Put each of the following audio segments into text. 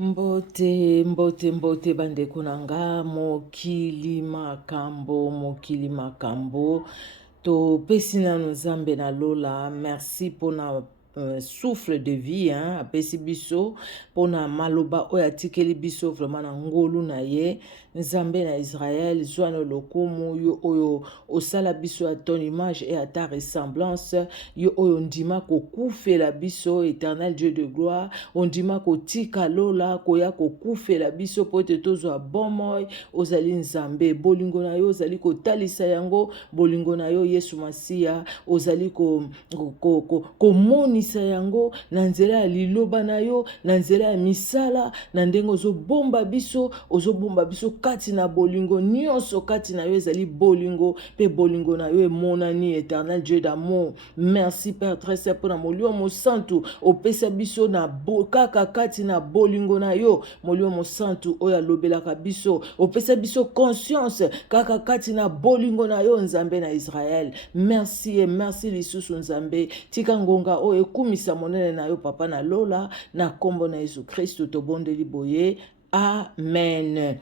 Mbote, mbote, mbote, bandeko nanga, mokili makambo, to pesina nzambe na lola, merci pona souffle de vie, hein, apesi biso, pona maloba oya tikeli biso, vraiment na ngolu na ye, nzambe na Israël, zwana lokumu, yo oyo, osala biso à ton image et à ta ressemblance, yo oyo ndima kokufela biso, éternel Dieu de gloire, ondima kotika lola, koya kokufela biso, pote tozo a bon moi, ozali nzambe, bolingo na yo, ozali kotalisa yango, bolingo na yo, Yesu Masia, ozali komonisa yango, na nzela ya liloba na yo, na nzela ya misala, na ndenge ozobomba biso kati na bolingo, nyonso kati na yo ezali bolingo, pe bolingo na yo emonani, éternel Dieu d'amour. Merci Père très saint pour na molio mo santu, opesa biso na kaka kati na bolingo na yo, molio mo santu oya lobelaka biso, opesa biso conscience kaka kati na bolingo na yo, nzambe na Israël. Merci et merci lisusu nzambe, tika ngonga o ekumisa monene na yo papa na lola, na kombo na Yesu Kristo tobondeli boye. Amen.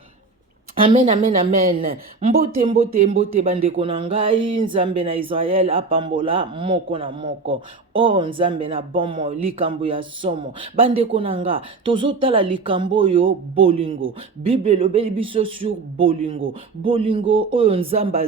Amen, amen, amen. Mbote, mbote, mbote, bandeko na ngai, nzambe na Israël, apambola, moko na moko. Oh, nzambe na bomo, likambo ya somo. Bandeko na nga, tozotala likambo yo bolingo. Bible lobeli biso sur bolingo. Bolingo, oyo nzamba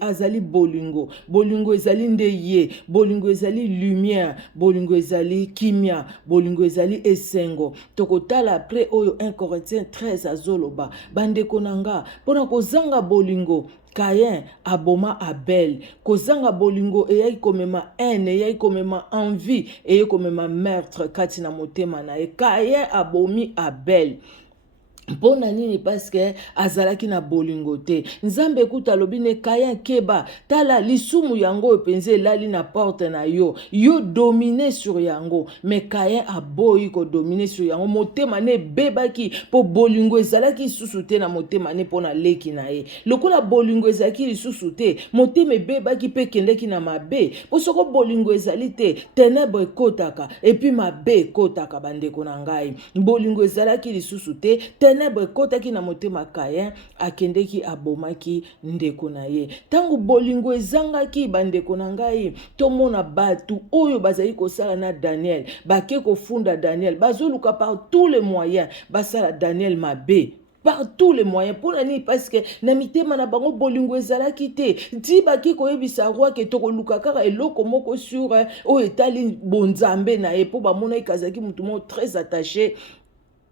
azali bolingo. Bolingo ezali nde ye. Bolingo ezali lumière. Bolingo ezali kimia. Bolingo ezali esengo. Tokotala après oyo 1 Corinthiens 13 azoloba. Bandeko na nga, pona kozanga bolingo, Caïn aboma Abel. Kozanga bolingo eyai komema haine, eyai komema envie, eyai komema meurtre kati na motema na ye. Caïn abomi Abel. Mpona nini parce que azalaki na bolingo te. Nzambe kuta lobine Caïn keba tala lisumu yango epenze lali na porte na yo. Yo dominer sur yango. Mais Caïn aboyi ko dominer sur yango. Motema ne bebaki po bolingo ezalaki lisusu te na motema ne pona leki na ye. Lokola bolingo ezalaki lisusu te, motema bebaki pe kendeki na mabe. Po soko bolingo ezali te, ténèbre kotaka et puis mabe kotaka bandeko na ngai. Bolingo ezalaki lisusu te, ténèbre kotaki na motema Caïn, akendeki abomaki ndeko na ye. Tangu bolingo ezangaki bandeko na ngai, tomona batu oyo bazali kosala na Daniel, bake kofunda Daniel, bazoluka par tous les moyens, basala Daniel mabe. Par tous les moyens, pour nani parce que na mitema na bango bolingo ezalaki te. Ti baki koyebisa roi ke toko luka kaka eloko moko sur o etali bonzambe na ye po ba mona ikazaki mutu mo très attaché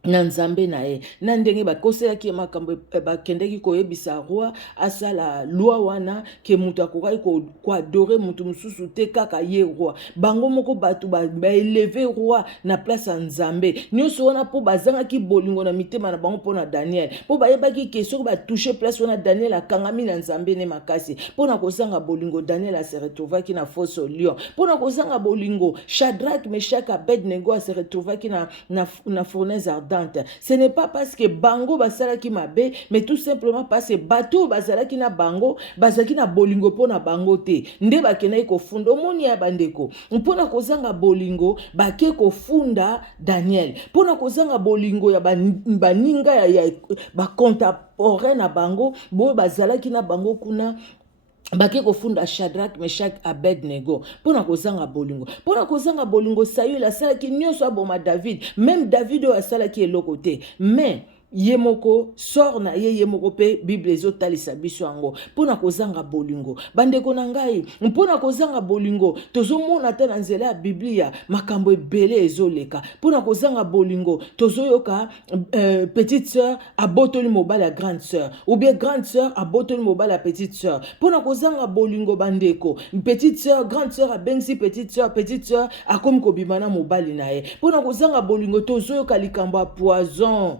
na nzambe na ye. Na ndenge bakoselaki makambo bakendeki koyebisa roi asala loi wana ke mutu akokai ko adorer mutu mususu te kaka ye roi. Bango moko batu ba élever roi na place ya nzambe. Nyonso wana po bazangaki bolingo na mitema na bango pona Daniel. Po bayebaki ke soki ba toucher place wana Daniel akangami na nzambe ne makasi. Pona kozanga bolingo Daniel a se retrouvaki na fosse au lion. Pona kozanga bolingo Shadrach, Meshach, Abednego a se retrouvaki na fournaise ardente. Ce n'est pas parce que bango basalaki mabe, mais tout simplement parce que bateau basalaki na bango, bazaki na bolingo pona bango te. Nde bakenai kofunda omoni ya bandeko. Pona kozanga bolingo bake kofunda Daniel. Pona kozanga bolingo ya baninga ya ba contemporain na bango, bo bazalaki na bango kuna bake kofunda Shadrach, Meshach, Abednego. Pona kozanga bolingo. Pona kozanga bolingo Saül asalaki nyonso aboma David. Même David o asalaki eloko te. Mais yemoko sort na yemoko pe Bible ezotalisa biso yango pona kozanga bolingo. Bandeko na ngai, pona kozanga bolingo tozomona ta na nzela ya Biblia makambo ebele ezoleka. Pona kozanga bolingo tozoyoka petite sœur abotoli mobali ya grande sœur, ou bien grande sœur abotoli mobali ya petite sœur. Pona kozanga bolingo bandeko, petite sœur grande sœur abengisi petite sœur akomi kobima na mobali na ye. Pona kozanga bolingo tozoyoka likambo ya poison.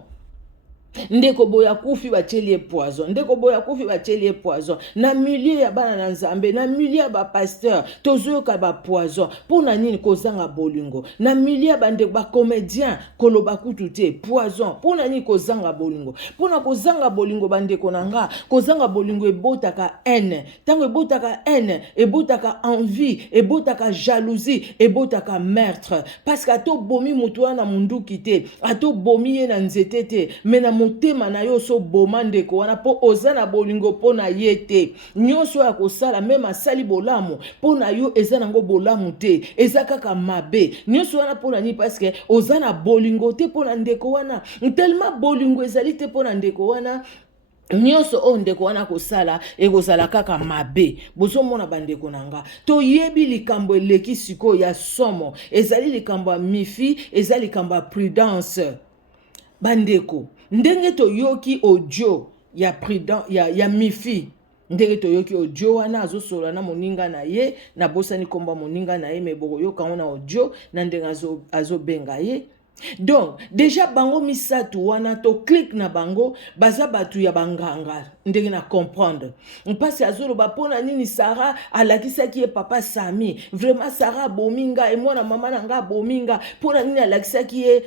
ndeko boya kufi batieli poison, ndeko boya kufi batieli poison na milieu ya bana na nzambe, na milieu ya ba pasteur tozoyoka ba poison pona nini kozanga bolingo, na milieu ya bande ba comédien koloba kutu te poison pona nini kozanga bolingo, pona kozanga bolingo bandeko nanga, kozanga bolingo ebotaka haine, tango ebotaka haine ebotaka envie, ebotaka jalousie, ebotaka meurtre, parce que ato bomi mutu wana munduki te, ato bomi ye na nzete te, mena motema na yo so boma ndeko wana po oza na bolingo po na ye te, nyonso ya kosala meme asali bolamu po na yo eza nango bolamu te, eza kaka mabe, nyonso wana po na ni parce que oza na bolingo te po na ndeko wana, tellement bolingo ezali te po na ndeko wana, nyonso o ndeko wana kosala ekozala kaka mabe. Bozomona bandeko nanga toyebi likambo eleki siko ya somo, ezali likambo ya mifi, ezali likambo ya prudence. Bandeko ndenge toyoki audio ya prudence ya mifi, ndenge toyoki audio wana azosola na moninga na ye, na bosani komba moninga na ye, meboko yoka wana audio na ndenge azobenga ye. Donc déjà bango misatu wana to click na bango baza batu ya banganga ndenge na comprendre mpasi azoloba pona nini Sarah alakisaki ye papa Sami, vraiment Sarah bominga, et mwana mama nanga bominga, pona nini alakisaki ye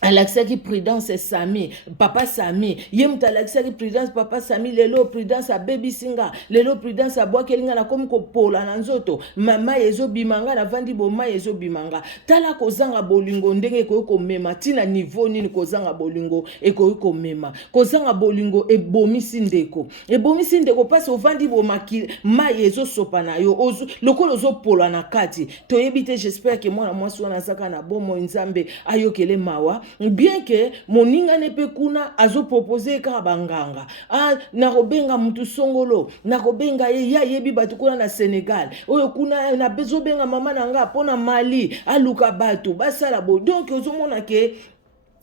alakisaki prudence Sami, papa Sami, ye muta alakisaki prudence papa Sami, lelo prudence a baby singa, lelo prudence a bwa kelinga na komi ko pola na nzoto, mama yezo bimanga na vandi boma yezo bimanga. Tala kozanga bolingo ndenge ko mema, tina niveau nini kozanga bolingo ko mema, kozanga bolingo ebomisi ndeko, ebomisi ndeko pasi ovandi boma ma yezo sopa na yo, lokolo zo pola na kati, toyebite. J'espère que mwana mwasi wana zaka na bomo nzambe ayokele mawa, bien que moninga nepe kuna azo proposer ka banganga, na robenga mutu songolo, na robenga ye ya yebi batu kuna na Senegal, oyo kuna na bezo benga mama nanga pona Mali aluka batu basala bo. Donc ozomona ke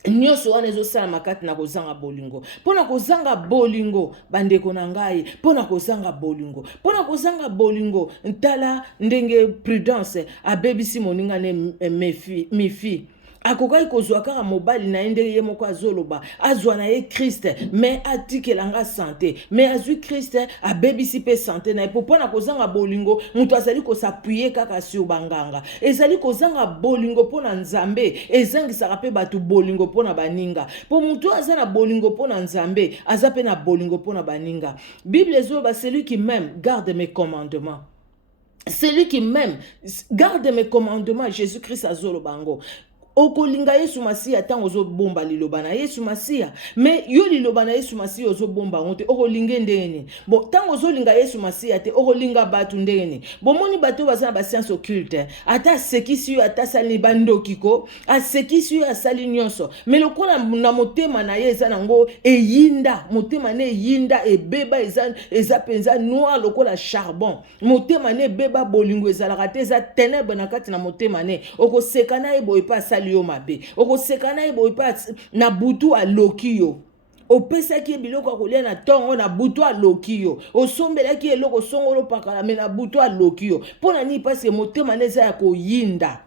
nyonso wana ezosala makati na kozanga bolingo, pona kozanga bolingo bandeko na ngai, pona kozanga bolingo, pona kozanga bolingo ntala ndenge prudence abebisi moninga ne mifi akokai kozwa kaka mobali na ndenge ye moko azoloba azwa na ye Christ, mais atikelanga santé, mais azwi Christ abebisi pe santé na po pona kozanga bolingo mutu azali ko s'appuyer kaka sur banganga, ezali kozanga bolingo pona nzambe ezangisaka pe batu bolingo pona baninga, po mutu azana bolingo pona nzambe azape na bolingo pona baninga. Bible ezoloba celui qui m'aime garde mes commandements, celui qui m'aime garde mes commandements. Jésus-Christ azolobango okolinga Yesu Masiya tango ozo bomba liloba na Yesu Masiya, mais yo liloba na Yesu Masiya ozo bomba ngote okolinga ndenge. Bon tango ozo linga Yesu Masiya te okolinga batu ndenge. Bon moni bato bazana ba science occulte, ata sekisi yo ata sali bandokiko, a sekisi yo asali nyonso, mais lokola na motema na ye eza nango eyinda, motema ne yinda ebeba eza penza noir lokola charbon, motema ne beba bolingo ezalaka te, eza ténèbre na kati na motema ne, okosekana ebo epa sali yo mabe, okosekana ebo epa na butu aloki yo, opesaki biloko kolia na tongo na butu aloki yo, osombelaki eloko songolo pakala me na butu aloki yo, pona ni parce motema ne eza ya koyinda,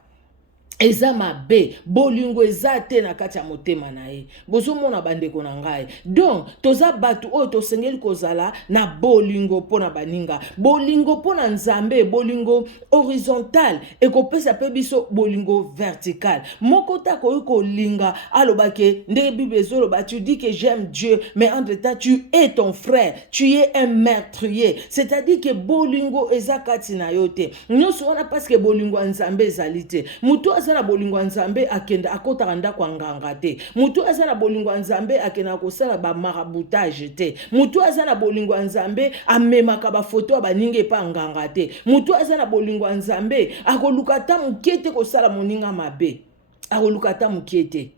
eza mabe, bolingo eza te na kati ya motema na ye. Bozomona bandeko na ngai. Donc toza batu oyo tosengeli kozala na bolingo pona baninga, bolingo pona nzambe, bolingo horizontal ekopesa pe biso bolingo vertical. Moko ta ko linga alobake ndenge Bible ezoloba, tu dis que j'aime Dieu mais entre temps tu es ton frère, tu es un meurtrier, c'est-à-dire que bolingo eza kati na yo te. Nyonso wana parce que bolingo nzambe ezali te. Mutu na bolingo nzambe akenda akota ndako kwa nganga te, mutu azana bolingo nzambe akena kosala ba maraboutage te, mutu azana bolingo nzambe amemaka ba photo baninge pa nganga te, mutu azana bolingo nzambe akolukata mukete kosala moninga mabe, akolukata mukete.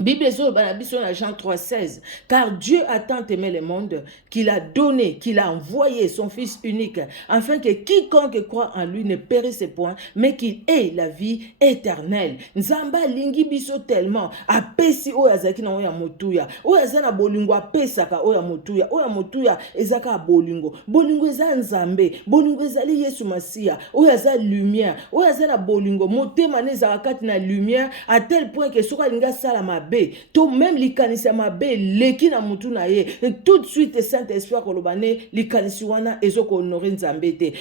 Bible dans Jean 3,16, car Dieu a tant aimé le monde qu'il a donné, qu'il a envoyé son Fils unique, afin que quiconque croit en lui ne périsse point, mais qu'il ait la vie éternelle. Nzamba lingi biso tellement, apesi oya zaki na oya motuya, oya zana bolingo apesaka oya motuya ezaka bolingo, bolingo eza nzambe, bolingo ezali Yesu Masiya, oya za lumière, oya zana bolingo, motema nezaka kati na lumière, à tel point que soka linga salama mabe to même likanisi ya mabe leki na mutu na ye tout de suite Saint-Esprit akoloba ne likanisi wana ezoko honore nzambe te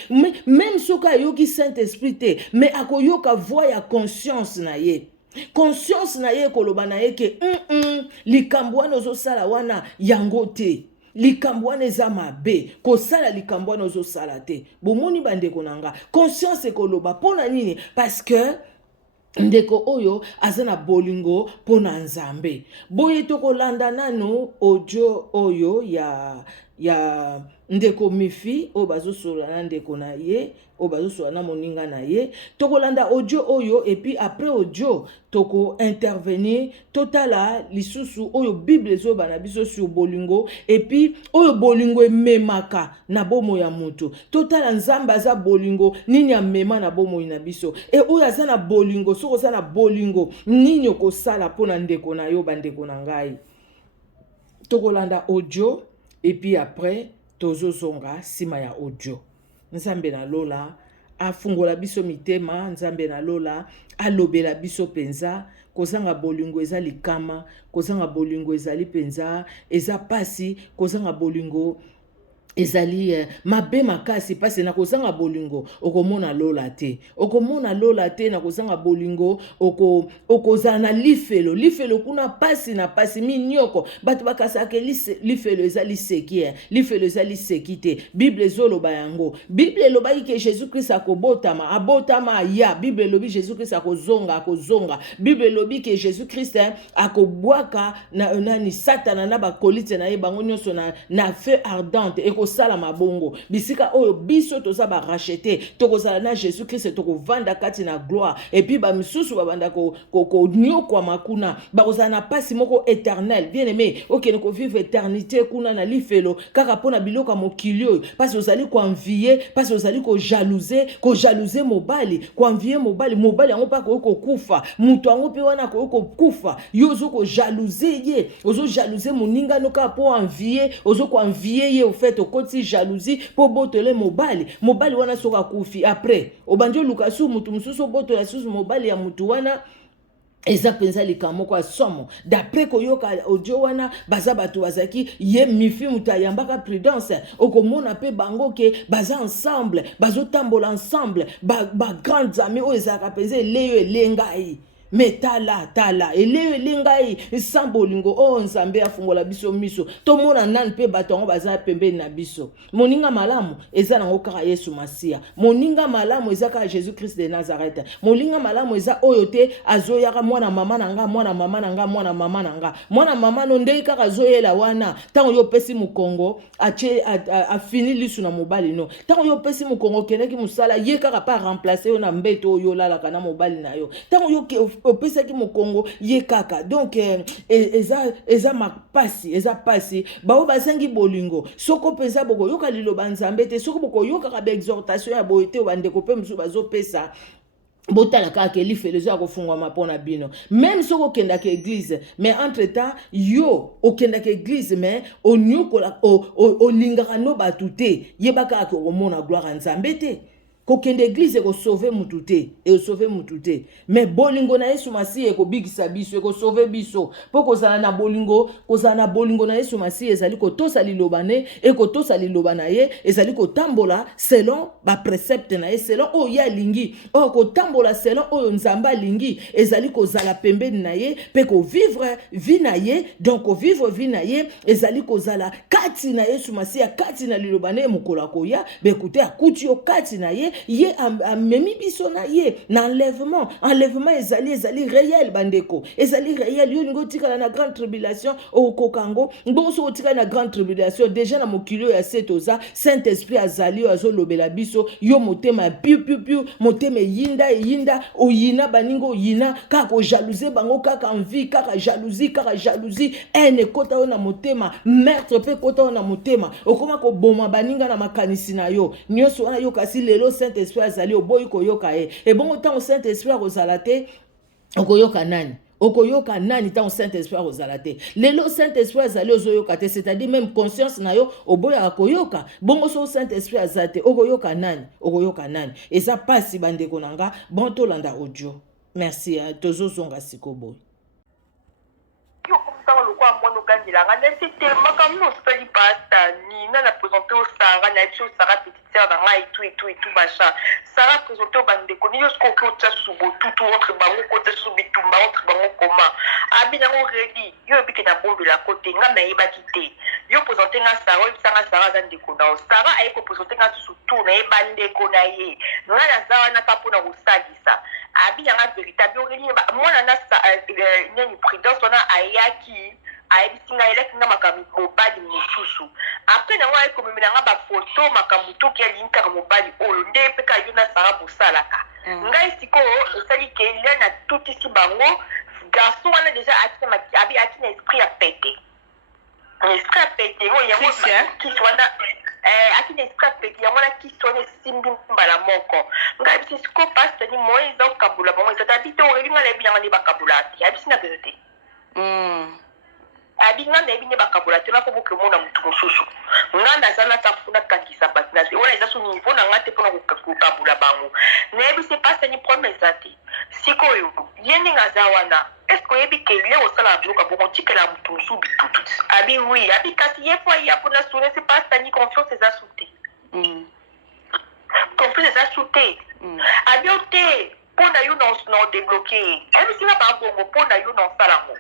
même soka yoki Saint-Esprit te mais akoyoka voix ya conscience na ye conscience na ye koloba na ye ke likambo wana ozosala wana yango te likambo wana eza mabe kosala likambo wana ozosala te bomoni bandeko na nga conscience ekoloba mpona nini parce que ndeko oyo aza na bolingo mpona nzambe boye tokolanda nano audio oyo ya ndeko mifi oyo bazosola na ndeko na ye oyo bazosola na moninga na ye tokolanda audio oyo et puis après audio toko intervenir totala lisusu oyo bible ezoba na biso sur bolingo et puis oyo bolingo ememaka na bomo ya moto totala nzambe aza bolingo nini amema na bomo na biso et oyo aza na bolingo soko aza na bolingo nini okosala mpona ndeko na yo bandeko na ngai tokolanda audio et puis après tozozonga sima ya audio nzambe na lola afungola biso mitema nzambe na lola alobela biso penza kozanga bolingo eza likama kozanga bolingo ezali penza eza pasi kozanga bolingo ezali mabe makasi pasi na kozanga bolingo okomona lola te na kozanga bolingo okozala na lifelo kuna pasi na pasi minyoko bato bakasaka lifelo ezali seki te bible ezoloba yango bible elobaki ke Jésus Christ abotama aya bible elobi Jésus Christ akozonga bible elobi ke Jésus Christ akobwaka nani satana na bakolite na ye bango nyonso na feu ardente sala mabongo bisika oyo biso toza ba racheter tokozala na Jésus Christ tokovanda kati na gloire et puis ba misusu babanda ko nyokwa makuna bakozala na pasi moko éternel bien aimé okene ko vivre éternité kuna na lifelo kaka pona biloka mokilio parce ozali ko envier parce ozali ko jalouser mobali ko envier mobali yango pa ko kufa mutu yango pe wana ko kufa yo zo ko jalouser ye ozo jalouser moninga no ka po envier ozo ko envier ye au fait koti jalousie po botole mobali wana soka kufi après obanjo lukasu mutu mususu botola susu mobali ya mutu wana eza penza likambo kwa somo d'après koyoka audio wana baza bato bazaki ye mifi mutu ayambaka prudence okomona pe bango ke baza ensemble bazotambola ensemble ba grands amis oyo ezalaka penza eleyo elengai mais tala elengai sans bolingo o nzambe afungola biso miso tomona nani pe bato ngo baza pembeni na biso moninga malamu eza nango kaka Yesu Masia moninga malamu eza kaka Jésus Christ de Nazareth moninga malamu eza oyo te azoyaka mwana mama nanga mwana mama no ndeki kaka azoyela wana tango yo pesi mukongo afini lisu na mobali no tango yo pesi mukongo keneki musala ye kaka pa remplacer yo na mbeto yo lalaka na mobali na yo tango yo opesaki mokongo ye kaka donc eza makpasi eza pasi bao basengi bolingo soko pensa boko yoka liloba nzambe te soko boko yoka ka exhortation ya boete bandeko pe musu bazopesa botala kaka lifelo zo akofungwama mpona bino même soko okendaka église mais entre temps yo okendaka église mais onyokola olingaka no bato te yebaka kaka okomona gloire ya nzambe te kokende église ko sauver mututé et sauver mututé mais bolingo na Yesu Masiye ko bigisa biso ko sauver biso poko zala na bolingo na Yesu Masiye ezali ko tosa lilobane et ko tosa lilobana ye ezali ko tambola selon ba précepte na ye selon o ya lingi o ko tambola selon o nzamba lingi ezali ko zala pembeni na ye pe ko vivre vie na ye donc ko vivre vie na ye ezali ko zala kati na Yesu Masiye kati na lilobane mukola ko ya be écoutez akuti yo kati na ye ye amemi biso na ye na enlèvement ezali réel bandeko ezali réel yo ngo tikala na grande tribulation au kokango boso tikala na grande tribulation déjà na mokilo ya setoza Saint-Esprit azali azolobela biso yo motema piu motema yinda oyina baningo oyina kaka jalouser bango kaka envie kaka jalousie ene kota na motema meurtre pe kota na motema okoma ko boma baninga na makanisi na yo nyonso wana yo kasi lelo Saint-Esprit azali oboyi koyoka e bongo tango Saint-Esprit akozala te okoyoka nani tango Saint-Esprit akozala te lelo Saint-Esprit azali ozoyoka te c'est-à-dire même conscience na yo oboya koyoka bongo so Saint-Esprit azali te okoyoka nani eza pasi bandeko nanga bon tolanda audio merci tozozonga sikoboy. quoi moi nous gagne la ngana c'était makamno c'est pas pasta ni na présenté au Sarah na biso Sarah petite sœur dans et tout machin Sarah présenté au bande koni yo sko ko tsa subo tout entre bango ko tsa subi tumba entre bango comment abi na ready yo bi ke na bombe la côté nga na yeba kité yo présenté nga Sarah za ndeko na Sarah ay ko présenté nga tout na yeba ndeko na ye nga na zawa na papo na usagisa abi na véritable ready moi na nani prudence on a ayaki ayebisinga eleki nga makambo mobali mosusu après nango ayekomemelanga bafoto makambo toki alinkaka mobali oyo nde mpe ka yo na Sara bosalaka ngai sikoyo esali ke lia na tutisi bango garçon wana déjà aki na esprit ya pete esprit ya pete oyo yango kisi wana aki na esprit ya pete yango wana kisi wana esimbi mbala moko ngai bisi sikoyo pasitani moyo eza kokabula bango eza tabi te orelinga na yebi nango nde bakabula te abisi na vérité abinga na ebine bakabula te nako boke mona mutu mosusu nga naza natafuna kankisa bati na wana eza so niveau na nga te mpona kokabula bango nayebi se pasani problème eza te sikoyo ye ndenge aza wana estce oyebi ke ile osala biloko bongo tikela mutu mosusu bitutu abi oui abi kasi ye fo ya mpona sone se pasani confiance eza su te confiance eza su te abi o te mpona yo na odebloke ayebi singa babongo mpona yo na osalango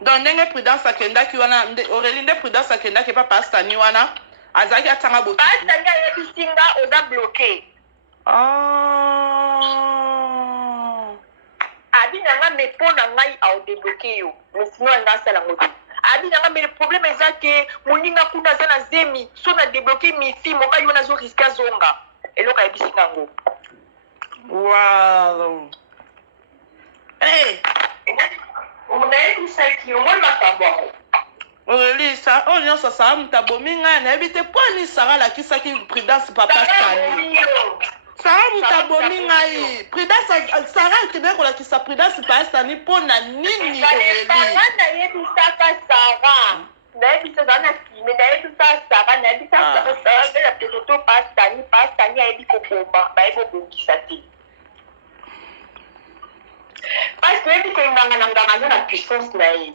donc ndenge prudence akendaki wana Aurélie nde prudence akendaki pa pastani wana azalaki atanga botutu pastani ayebisi nga oza bloqué abi na nga me mpo na ngai aodebloke yo mais sino anga asalango te abi na nga me le problème eza ke moninga kuna aza na zemi so na debloke mifi mobali wana azoriske azonga eloko ayebisi nga ngo wow nayebisaki omoi makambo yango Aurélie oyo nyonso Sara moto abomi ngai nayebi te mpo ani Sara alakisaki prudence papa stani Sara moto abomi ngai prudence Sara akendeki kolakisa prudence papa stani mpo na nini Aurélie nayebisaka Sara nayebisa eza na kime nayebisa Sara nayebisa Sara mpe na pesoto pastani ayebi kobomba bayebi obongisa te parce que oyebi ke nganga na nganga aza na puissance na ye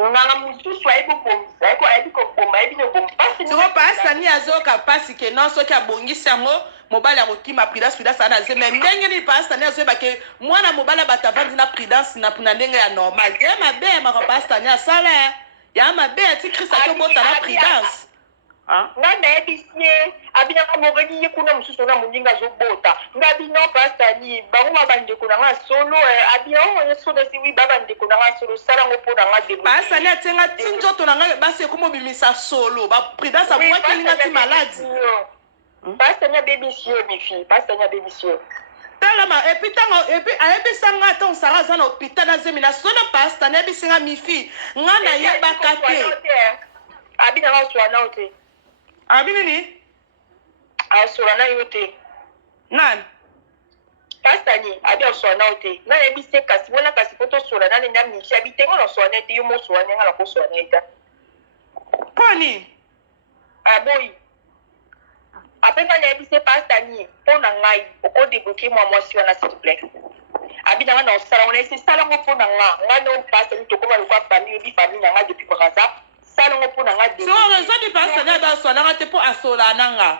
nganga mosusu ayebi kobomisa ayebi kobomba ayebi nobomba siko pasani azoyoka mpasi ke non soki abongisi yango mobali akokima prudence aza na ze me ndenge nini pasani azoyeba ke mwana mobali bato avandi na prudence na ndenge ya normal ya mabe yamaka pasani asala ya mabe ati krist akobota na prudence nga nayebisi ye abinaka moreli ye kuna mosusu na moninga azobota nga bino pastani bango babandeko na nga solo abia oyo solo siwi babandeko na nga solo salango mpo na nga debo pastani atienga ti nzoto na nga basi ekomobimisa solo baprudence abwakelinga ti maladi pastani abebisi yo mifi pastani abebisi yo talama epuis ntango epuis ayebisanga ntango Sara aza na hôpital na zemi na solo pastani ayebisinga mifi nga nayebaka te abinanga oswana o te abi nini aswana yo te nani pastani abi aswana o te nga nayebise kasi wana kasi po toswana nani na mifi abi te nga na oswana te yo moswana nga na koswana eta poni aboyi apres nga nayebise pastani mpo na ngai okodebloke mwa mwasi wana s'il te plaît abi na nga na osala wana ese salango mpo na nga no pastani tokoma lokwa famille obi famille na nga depuis braza salango mpo na nga so raison di pastani abaswananga te mpo asolananga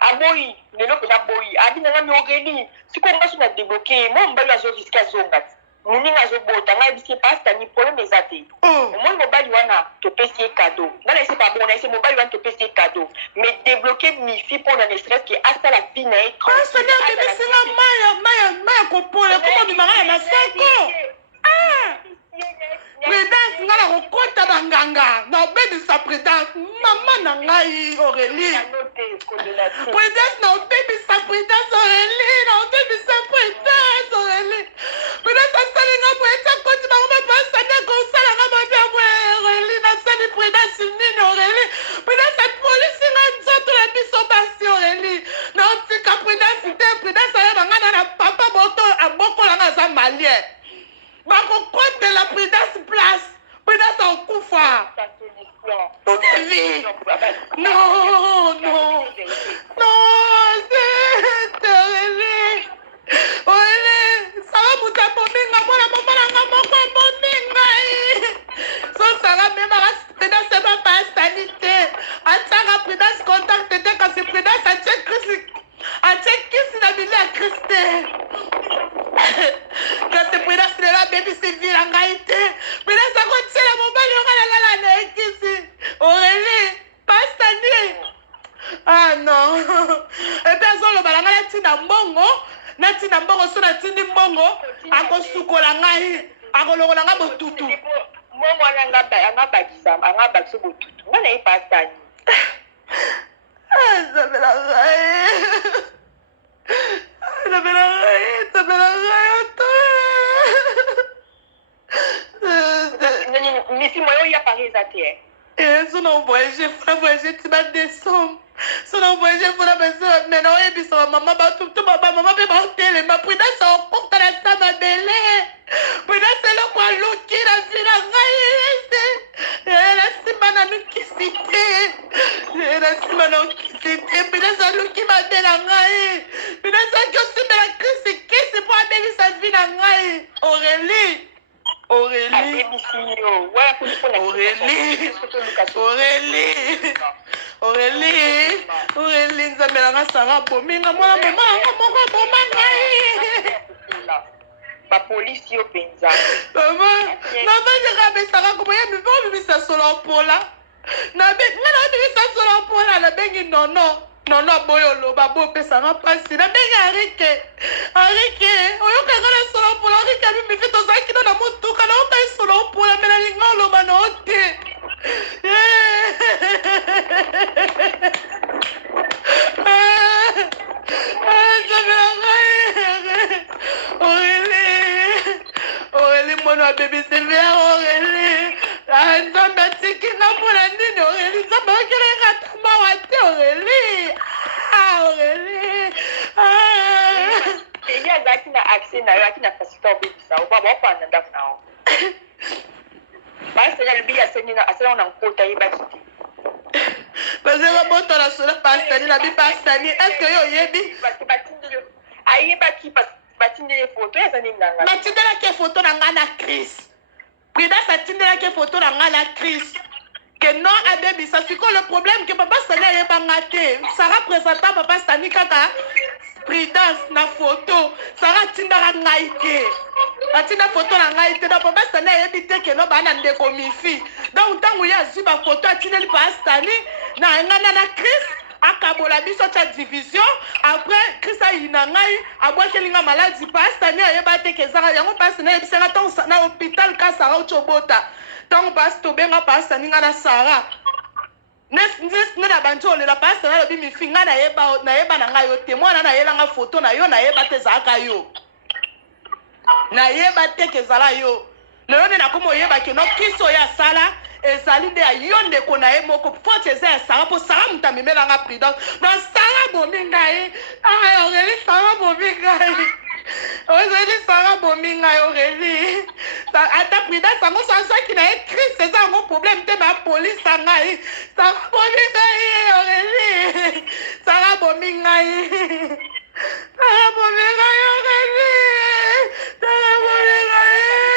aboyi lelo mpenza boyi abi na nga mi oreli sikoyo nga so na debloke mo mobali azoriske azonga ti moninga azobota ngai yebisi ye pastani problème eza te omoni mobali wana topesi ye cadeau nga na ese pabona ese mobali wana topesi ye cadeau mais débloke mifi mpo na ne serait ke asala vie na ye pastani abibisinga maya kopola ekomobimanga ya masako prudence nga na kokota banganga na obebisa prudence mama na ngai Aurélie prudence na obebisa prudence Aurélie na obebisa prudence Aurélie prudence asalinga mo eti akoti bango bato basani akosalanga mabe mwe Aurélie nasali prudence nini Aurélie prudence apolisinga nzoto na biso basi Aurélie na otika prudence te prudence ayebanga na papa moto abokolanga aza malien bakokotela prudence place prudence akufa non c'est Aurélie Aurélie Sara moto abominga mpona mama nanga moko abominga bongo akosukola ngai akolongola nga botutu mongo wana anga bakisa botutu nga na ye pasani zabela ngai misi moyo ya Paris eza te so na voyage ti ba décembre so na voyage fona bese mena oyebisa bamama bamama mpe baotelema prudence okokta na sa mabele prudence eloko aluki na vi na ngai nasimba nanukisi te nasimba naokisi te prudence aluki mabe na ngai prudence aki osimbela kisi mpo abelisa vi na ngai Aurélie, nzambe nanga sara bominga mwana mama yango moko aboma ngai bapolisi yo mpenza nabandeka besaka komoya mivo obimisa solo mpola nga naobimisa solo mpola nabengi nono boyo oloba bo opesanga mpasi nabengi arike oyokanga na solo mpola arike abimifi tozalaki no na motuka naokai solo mpola me nalinga oloba na o te Aurélie mono abebisi vea Aurélie nzambe atiki nga mpona nini Aurélie nzambe okelenga ata mawa te Aurélie ye azalaki na accès na yo aki na facilité obebisa o baba okwana na ndako na yo basenya lobi asala na nkota yebaki te bazela moto na sola pasani na bipasani eske yo oyebi ayebaki batindeli foto eza nini na ngai batindelaki foto na ngai na Chris Prudence atindelaki foto na ngai na Chris que non abebisa sikoyo le problème que papa Sani ayebanga te Sara présenta papa Sani kaka Prudence na photo Sara atindaka ngai te atinda photo na ngai te na papa Sani ayebi te ke no bana ndeko mifi donc ntango ye azwi bafoto atindeli papa Sani na ngana na Chris akabola biso ta division après Chris ayina ngai abwakeli nga maladi papa Sani ayeba te ke Sara yango papa Sani ayebisanga ntango na hôpital ka Sara ochobota ntango pasi tobenga pasi Sani nga na Sara nde na banjo olela pasi Sani alobi mifi nga nayeba na ngai yo te mwana nayelanga foto na yo nayeba te ezalaka yo nayeba te ke ezala yo lelo nde nakoma oyeba ke no Kristo oyo asala ezali nde ya yo ndeko na ye moko fote eza ya Sara mpo Sara moto amemelanga Prudence na Sara bomi ngai Aurélie Sara bomi ngai ozali Sara bomi ngai Aurélie ata Prudence yango sanzaki na ye Christ eza yango problème te bapolisa ngai Sara bomi ngai Aurélie Sara bomi ngai Sara bomi ngai Aurélie Sara bomi ngai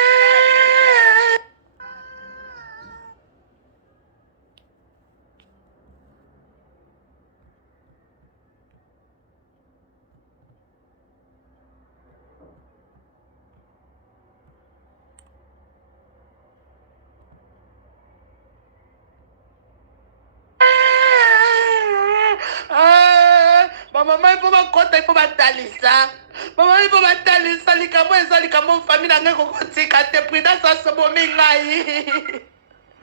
mama ipo bakota ipo batalisa mama ipo batalisa likambo eza likambo famille na ngai kokotika te Prudence asobomi ngai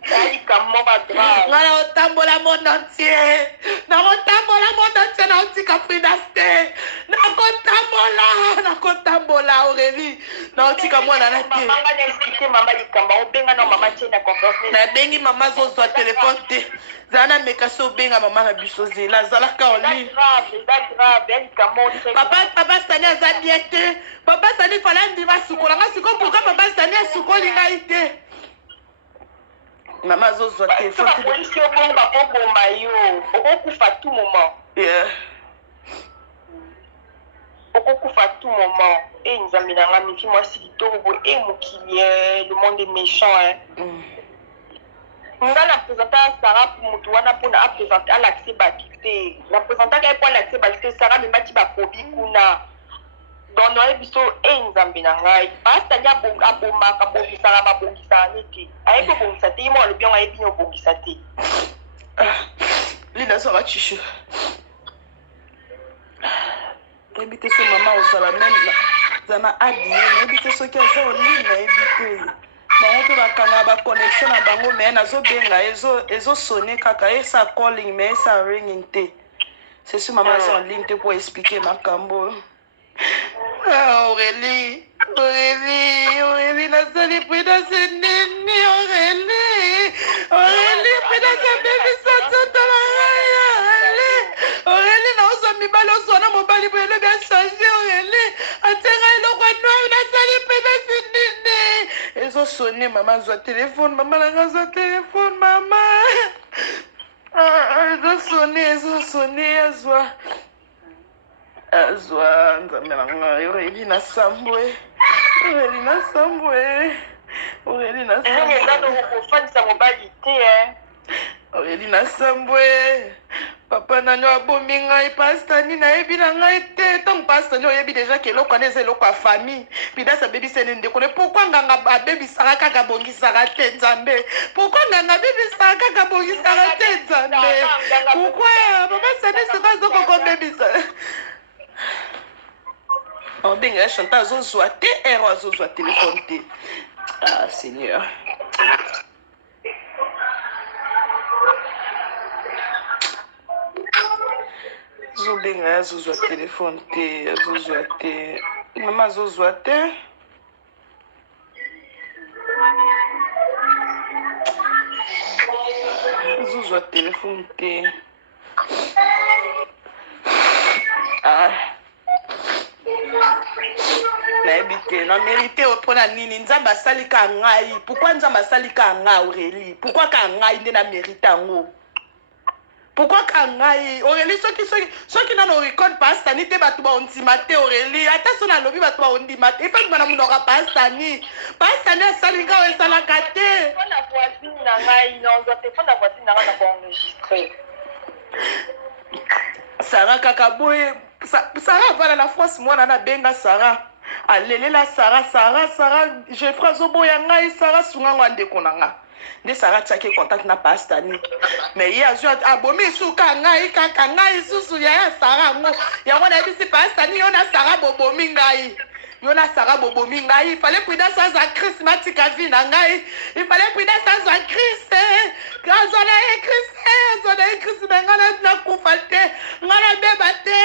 ngai nakotambola monde entier naotika Prudence te nakotambola Aurélie naotika mwana na te nabengi mama zozwa telefone te zala na meka so obenga mama na biso zela azalaka oli papa Sani aza bien te papa Sani fala ndima sukola nga sikoyo pourka papa Sani asukoli ngai te mama azozwa telefone polisi obomba koboma yo okokufa tout moment okokufa tout moment nzambe na nga miki mwasi kitoko boye mokili le monde est méchant nga na présenta Sara motu wana mpona apresente alaxe bakite na présentaka ye mpo alaxe bakite Sara memati bakobi kuna donc noyebi biso nzambe na ngai pasitani abomaka abongisaka babongisaka nete ayebi obongisa te ye mo alobi yango ayebi ni obongisa te lina azwaka chishu oyebi te so mama ozala meme zana adi nayebi te soki aza oline nayebi te bango mpe bakanga baconnexion na bango me nazobenga ezosone kaka esa calling me esa ringing te c'est sûr mama aza en ligne te po expliquer makambo. Aurélie nasali prudence nini Aurélie prudence abebisa nzoto na ngai Aurélie naozwa mibali ozwana mobali boye elobi achange Aurélie atenga eloko ya noir nasali prudence nini ezosone mama azwa telefone mama nanga azwa telefone mama ezosone azwa nzambe na ngai Aurélie na sambwe Aurélie na sambwe papa nani abomi ngai pasta nini nayebi na ngai te ntango pasta nini oyebi deja ke eloko wana eza eloko ya famille pidasi abebisani ndeko ne pourkui nganga abebisaka kaka abongisaka te nzambe pourkui nganga abebisaka kaka abongisaka te nzambe pourkui papa sani sika azokoko obebisa obenga ya chanta azozwa te ero azozwa telefone te ah seigneur azobenga ya azozwa telefone te azozwa te mama azozwa te azozwa telefone te ah nayebi te na mérité mpona nini nzambe asalika ngai pourkui nzambe asalika ngai Aurélie pourkui ka ngai nde na mérité yango pourkui ka ngai Aurélie soki nano record pastani te bato baondima te Aurélie ata so nalobi bato baondima te epe bana mundoka pastani asali ngai oyo esalaka te Sarah kaka boye Sarah avanda na France mwana nabenga Sarah alelela Sarah Geoffrey azoboya ngai Sarah sungango andeko na nga nde Sarah tiaki contact na pastani mais ye azwi abomi suka ngai kaka ngai susu ya Sarah yango nayebisi pastani yo na Sarah bobomi ngai il fallait prudence aza Christ matika vi na ngai il fallait prudence aza Christ azona Christ na ngai nakufa te ngai nabeba te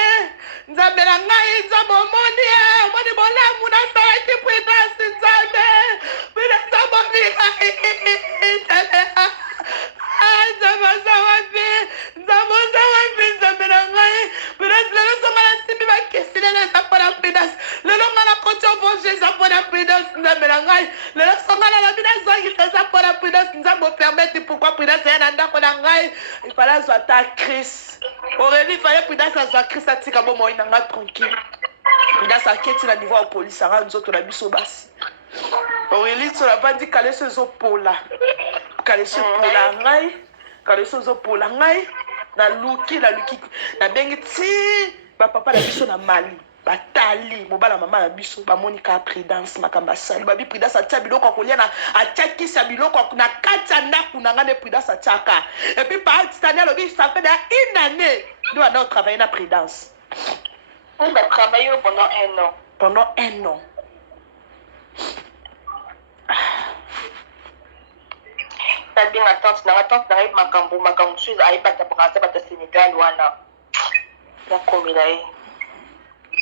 nzambe na ngai nzambe omoni bolamu nasalaki prudence nzambe prudence abomi ngai nzambe na ngai prudence lelo songa nasimbi bakesi lelo eza mpona prudence lelo nga na koti obonge eza mpona prudence nzambe na ngai lelo songa na lobi nazongisa eza mpona prudence nzambe opermete pourkui prudence eya na ndako na ngai ifale azwa ata Christ Aurélie ifale prudence azwa Christ atika bomoi na ngai tranquille prudence aketi na niveau ya polisi anga nzoto na biso basi Aurélie so nabandi kaleso ezopola ngai naluki nabengi ti bapapa na biso na Mali batali mobala mama na biso bamoni ka prudence makambo asali babi prudence atia biloko ya kolia atiakisa biloko na kati ya ndako na ngai nde prudence atiaka epuis pastani alobi ça fait une année nde wana otravaille na prudence on a travaillé pendant un an tabenga tante na ye makambo suize ayebata bakaza bata Sénégal wana nakomela ye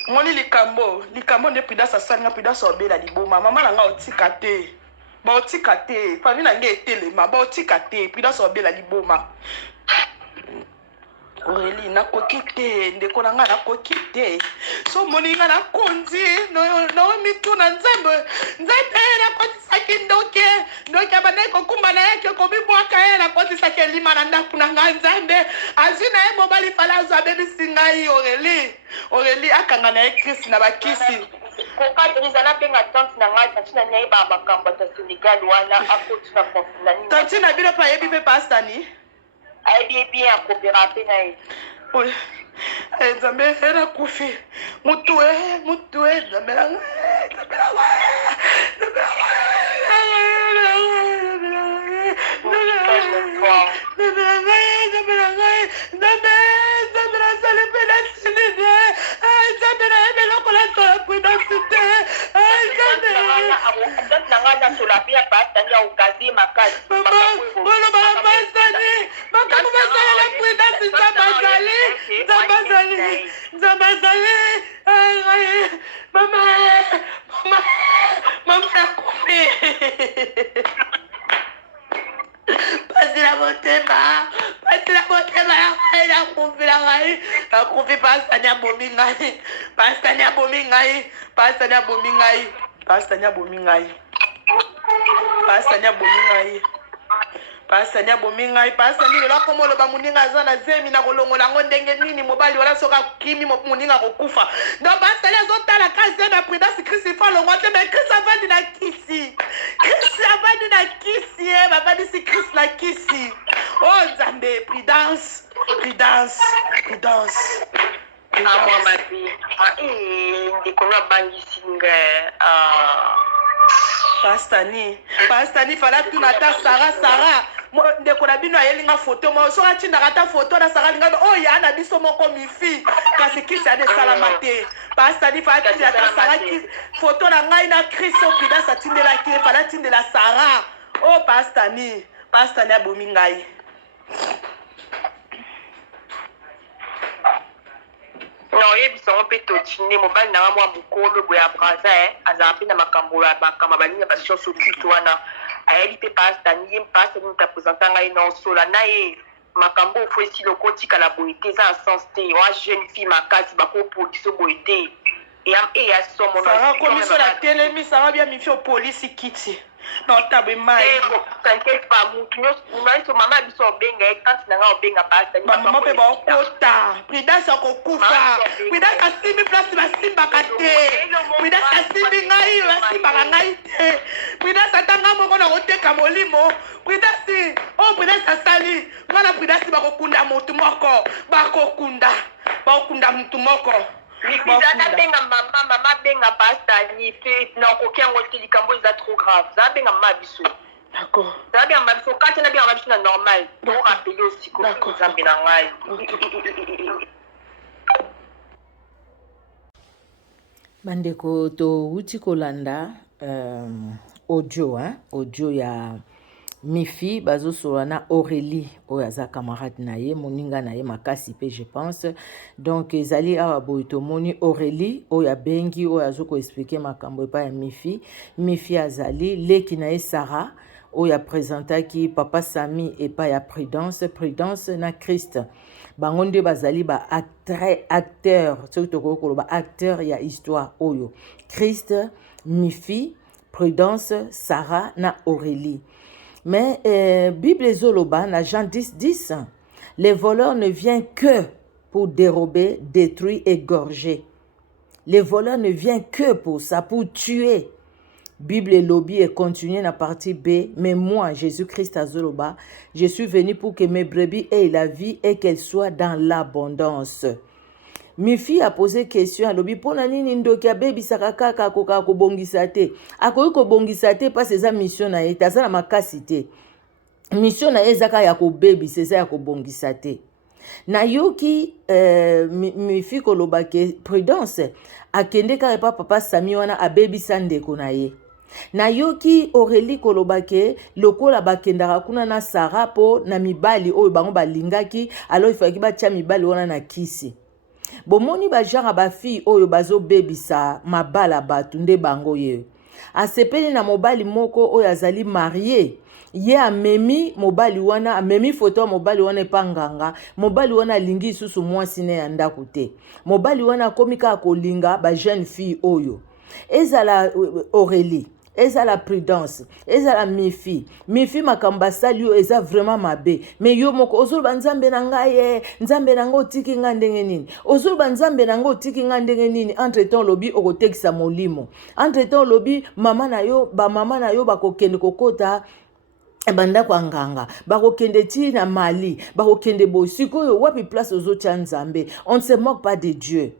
moni likambo nde prudence asalinga prudence obela liboma mama na nga otika te baotika te famille na nge etelema baotika te prudence obela liboma Aurélie nakoki te ndeko na nga nakoki te so moni nga nakondi naomituna nzambe nakotisaki ndoke abandaki kokumba na yake komibwaka ye nakotisaki elima na ndako na nga nzambe azwi na ye mobali fala azwa abebisi ngai Aurélie akanga na ye Christ na bakisi kokadriza nabenga tante na ngai tanti na nayeba makambo ya Sénégal wana akoti na konfina nini tanti na bino mpe ayebi mpe pastani ayebi bien akopera mpe na ye oye nzambe nakufi mutu nzambe na bana sola bien pasta ni au gazi makasi. Maman, bolo bala pasani. Maman basala la prudence Zabazali. Maman. Pasi la motema ya ngai nakufila ngai nakufi pasani abomi ngai pasani lelo akomoloba moninga aza na zemi na kolongola yango ndenge nini mobali wana soki akimi moninga kokufa donc pasani azotala ka zemi ya prudence krist ifo alongwa te me krist avandi na kisi bavandisi krist na kisi o nzambe prudence ndeko na bangisinga pastani fala tuna ta Sara ndeko na bino ayelinga foto mo soki atindaka ta foto na Sara linga oyo ana biso moko mifi kasi kisi ade esalama te pastani fala tindela ta Sara foto na ngai na kristo prudence atindelaki fala tindela Sara o pastani abomi ngai non oyebisango mpe totinde mobali na nga mwa mokolo boye ya brasin azala mpe na makambo baninga basianso culte wana ayebi mpe pastani ye pastani moto apresenta ngai na osola na ye makambo ofo esili okotikala boye te eza na sens te oa jeune fille makasi bakopolisi boye te eya somo Sara komiso la telemi Sara bia mifi opolisi kiti non tabe mai t'inquiète pas mutu nyonso mama biso obenga ye kanti na nga obenga pastani bamama mpe baokota prudence akokufa prudence asimbi place basimbaka te prudence asimbi ngai basimbaka ngai te prudence atanga moko na koteka molimo prudence oyo prudence asali ngana prudence bakokunda motu moko bakokunda motu moko Mifizana benga mama benga pastani pe na koki yango te likambo eza trop grave za benga mama biso d'accord za benga mama biso kati na benga mama biso na normal to rappeler aussi ko nzambe na ngai bandeko touti kolanda audio ya Mifi bazosola na Aurélie oyo aza camarade na ye moninga na ye makasi pe je pense donc ezali awa boye tomoni Aurélie oyo abengi oyo azoko expliquer makambo epa ya Mifi azali leki na ye Sarah oyo apresentaki papa Sami epa ya Prudence na Christ bango nde bazali ba acteur soki tokoki koloba acteur ya histoire oyo Christ Mifi Prudence Sarah na Aurélie. Mais Bible Zoloba, dans Jean 10, les voleurs ne viennent que pour dérober, détruire, égorger. Les voleurs ne viennent que pour ça, pour tuer. Bible et lobby et continuer dans la partie B. Mais moi, Jésus-Christ à Zoloba, je suis venu pour que mes brebis aient la vie et qu'elles soient dans l'abondance. Mifi a posé question à lobby pona nini ndoki ya baby sakaka koka ko bongisa te akoyi ko bongisa te parce eza mission na ye taza na makasi te mission na ezaka ya ko baby c'est ya ko bongisa te na yoki Mifi ko lobake Prudence akende ka papa Sami wana a baby sandeko na ye na yoki Aurélie kolobake lokola bakendaka kuna na Sarah po na mibali oyo bango balingaki alors il faut ki ba tia mibali wana na kisi bomoni ba genre ba fille oyo bazo bebisa mabala batu nde bango ye asepeli na mobali moko oyo azali marié ye amemi mobali wana amemi photo mobali wana epanganga mobali wana lingi susu mwasi ne ya ndako te mobali wana komika kolinga ba jeune fille oyo ezala Aurélie ezala Prudence ezala Mifi makamba sali yo eza vraiment mabe mais yo moko ozoloba nzambe na ngai nzambe na ngo tiki nga ndenge nini ozoloba nzambe na ngo tiki nga ndenge nini entre temps lobi okotekisa molimo entre temps lobi mama na yo bakokende kokota banda kwa nganga bakokende ti na Mali bakokende bosiko yo wapi place ozotia nzambe on ne se moque pas de Dieu.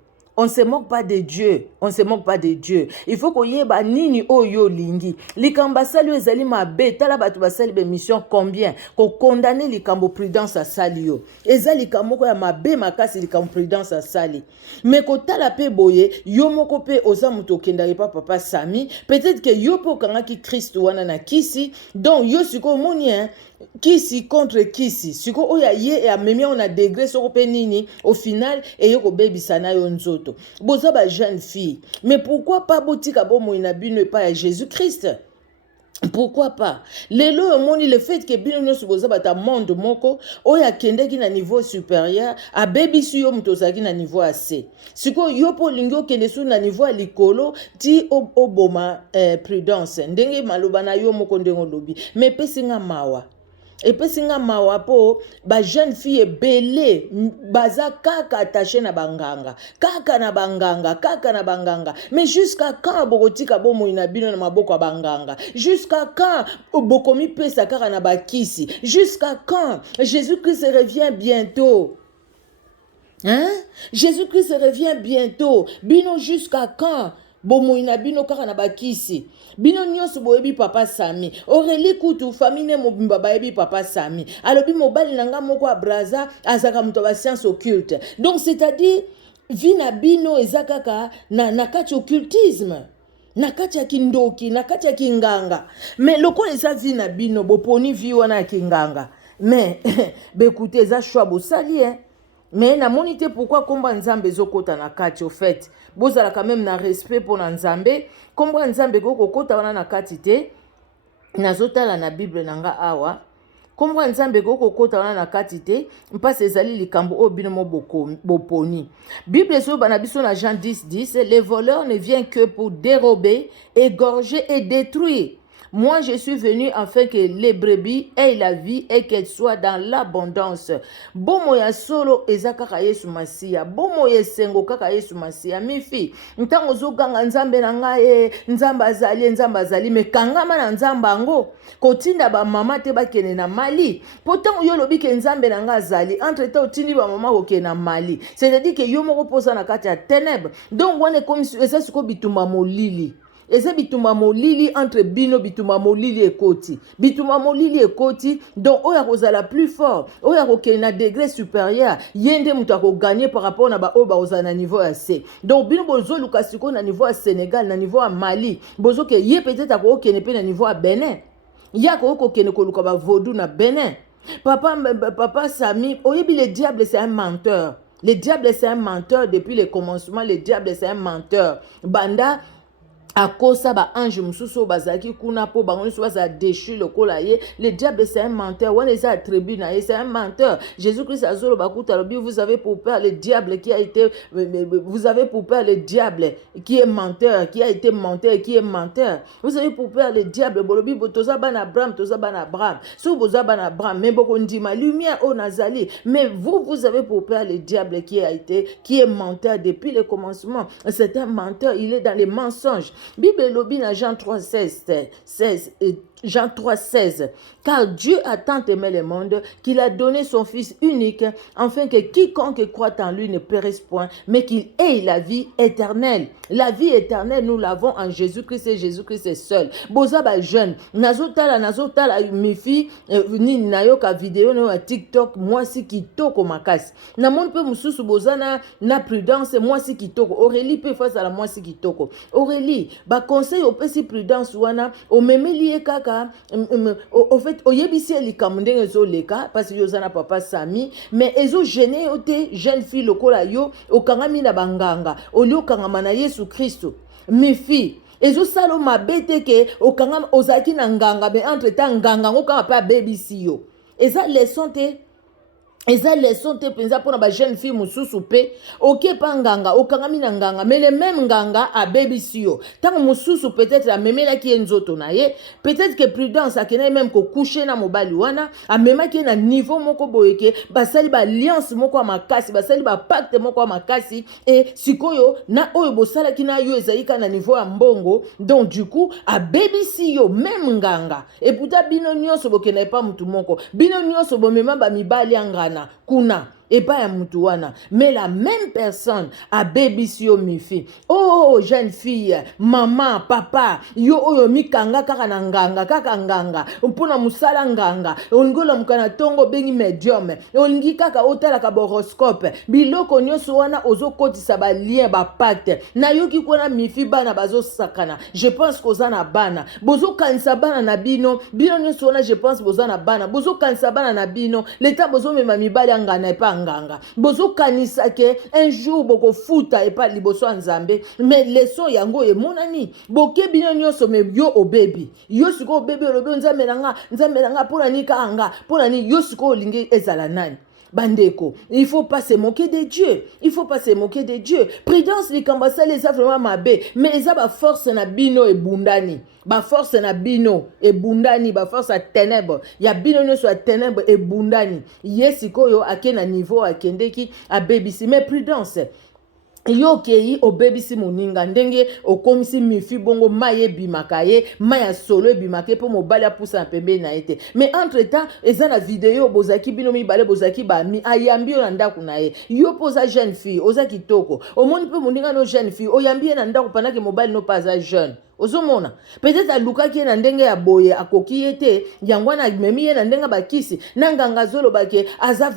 On se moque pas de Dieu. On se moque pas de Dieu. Il faut qu'on y ait nini oyo lingi. Likamba sali ezali mabe. Tala batu basali be mission combien. Qu'on condamne likambo prudence à sali yo. Eza likambo ko ya mabe makasi likambo prudence à sali. Mais ko tala pe boye yo moko pe oza muto kenda pa papa Sami. Peut-être que yo po kanga ki Christ wana na kisi. Donc yo siko moni hein. Kisi contre kisi. Siko oya ye a memi on a degré soko pe nini. Au final et yo ko baby sana yo nzoto. Boza ba jeune fille. Mais pourquoi pas botika bo mo inabine pas à Jésus-Christ? Pourquoi pas? Lelo moni le fait que bino nyoso boza bata monde moko oya kende ki na niveau supérieur a baby su yo mutozaki na niveau AC. Siko yo po lingo kende su na niveau a likolo ti oboma prudence. Ndenge maloba na yo moko ndengo lobi. Mais pesinga mawa. Et puis singa mawa po ba jeune fille belé baza kaka attaché na banganga kaka na banganga mais jusqu'à quand bokotika bomo inabino na maboko banganga jusqu'à quand bokomi pesa kaka na bakisi jusqu'à quand Jésus-Christ revient bientôt. Hein? Jésus-Christ revient bientôt. Bino jusqu'à quand? Bomo inabino kaka na bakisi. Bino nyonso boyebi papa Sami. Aurélie kutu famille mobimba bayebi papa Sami. Alobi mobali nanga moko a braza azaka muto ba science occulte. Donc c'est-à-dire vina bino ezakaka na kati occultisme. Na kati ya kindoki, na kati ya kinganga. Mais loko eza vina bino boponi vi wana ya kinganga. Mais écoutez eza choix bosali hein. Mais na monité pourquoi komba nzambe zokota na kati au fait. Bozala quand même na respect pour nzambe. Komba nzambe koko kota wana na kati te. Nazotala na Bible nanga awa. Komba nzambe koko kota wana na kati te. Mpase ezali likambo o binomo boponi. Bible so bana biso na Jean 10:10, les voleurs ne viennent que pour dérober, égorger et détruire. Moi, je suis venu afin que les brebis aient la vie et qu'elles soient dans l'abondance. Bomo ya solo ezakaka Yesu Masiya. Bomo ya sengo kaka Yesu Masiya. Mifi, ntango zoganga nzambe na ngaye, nzamba azali, me kangama na nzamba ango. Kotinda ba mama te ba kene na Mali. Pourtant yo lobi ke nzambe na nga azali. Entre temps otindi ba mama ko kene na Mali. C'est-à-dire que yo moko posa na kati ya ténèbres. Donc wane comme eza siko bitumba molili. Eze bituma molili entre bino bituma molili ekoti. Bituma molili ekoti donc oya kozala plus fort, oya kokena na degré supérieur, yende muta ko gagner par rapport na ba oba ozana niveau ya C. Donc bino bozo lukasiko na niveau ya Sénégal, na niveau ya Mali, bozo ke ye peut-être ko kene pe na niveau ya Benin. Ya ko kene ko luka ba vodou na Benin. Papa Sami, oyebi le diable c'est un menteur. Le diable c'est un menteur depuis le commencement, le diable c'est un menteur. Banda akosa ba ange mususu bazaki kuna po bango so baza déchu lokola ye. Le diable c'est un menteur. On les a attribués na ye, c'est un menteur. Jésus-Christ azolo bakuta lobi, vous avez pour père le diable qui a été vous avez pour père le diable qui est menteur, qui a été menteur, qui est menteur. Vous avez pour père le diable bolobi botoza bana Abraham, toza bana Abraham. So boza bana Abraham, mais boko ndima lumière au Nazali. Mais vous avez pour père le diable qui est menteur depuis le commencement. C'est un menteur, il est dans les mensonges. Bible lobi na Jean 3:16, Jean 3:16. Car Dieu a tant aimé le monde qu'il a donné son Fils unique, afin que quiconque croit en lui ne périsse point, mais qu'il ait la vie éternelle. La vie éternelle, nous l'avons en Jésus-Christ et Jésus-Christ est seul. Boza ba jeune, nazotala mifi, ni nayoka vidéo na TikTok, moi si kitoko makasi. Na mon pe mususu boza na prudence, moi si kitoko. Aurélie pe face à la moi si kitoko. Aurélie, ba conseil au pesi prudence wana, o memeli kaka. Au fait, oyebisi likambo ndenge zo leka parce que yozana papa Sami, mais ezo gêné ote jeune fille lokola yo okangami na banganga, oli okangama na Yesu Kristo. Mifi ezo salo mabete ke okangama ozaki na nganga, mais entre temps nganga ngokaka pa babisi yo. Eza leçon te. Eza leçon te penza pona ba jeune fille mususu pe oké pa nganga okangami na nganga, mais le même nganga a babisi yo. Tant mususu peut-être a memela ki nzoto na ye, peut-être que prudence a kena même ko coucher na mobali wana, a mema ki na niveau moko boyeke, basali ba alliance moko makasi, basali ba pacte moko makasi, et sikoyo na oyo bosala ki na yo ezalika na niveau ya mbongo, donc du coup a babisi yo même nganga. Et pourtant bino nyonso bokena pa mutu moko, bino nyonso bomema ba mibali ngana kuna et pas ya mutu wana. Mais la même personne a bébisi yo mifi. Oh, jeune fille, maman, papa, yo oyo mikanga kaka na nganga, kaka nganga, mpona musala nganga, ongola mukana tongo bengi medium, olingi kaka otala ka horoscope, biloko nyonso wana ozo kotisa ba lien ba pacte, na yoki kona mifi bana bazo sakana, je pense koza na bana, bozo kanisa bana na bino, bino nyonso wana je pense boza na bana, bozo kanisa bana na bino, leta bozo mema mibali ngana epa nganga, bozo kanisa ke un jour boko futa epa liboso nzambe, mais leso yango e monani, boke bino nyonso me yo obebi, yo siko obebi olobi nzambe nanga pona ni kanga, pona ni yo siko olingi ezala nani. Bandeko, il faut pas se moquer de Dieu. Il faut pas se moquer de Dieu. Prudence li kambasa les a vraiment mabé, mais eza ba force na bino e bundani. Ba force na bino e bundani, ba force a ténèbres. Ya bino nyo so ténèbres e bundani. Yesiko yo akena niveau akendeki a bebisi, mais prudence. Yo kei obebisi moninga ndenge okomisi mifi bongo maye bimakaye maya solo bimake po mobali apusa pembe na ete mais entre temps eza na vidéo bozaki bino mibale bozaki ba mi ayambi na ndaku na ye yo poza jeune fille oza kitoko omoni pe moninga no jeune fille oyambi na ndaku panake mobali no pas jeune. Ozomona peut-être alukaki ye na ndenge ya boye akoki ye te yango wana memi ye na ndenge bakisi nanganga zolo bake aza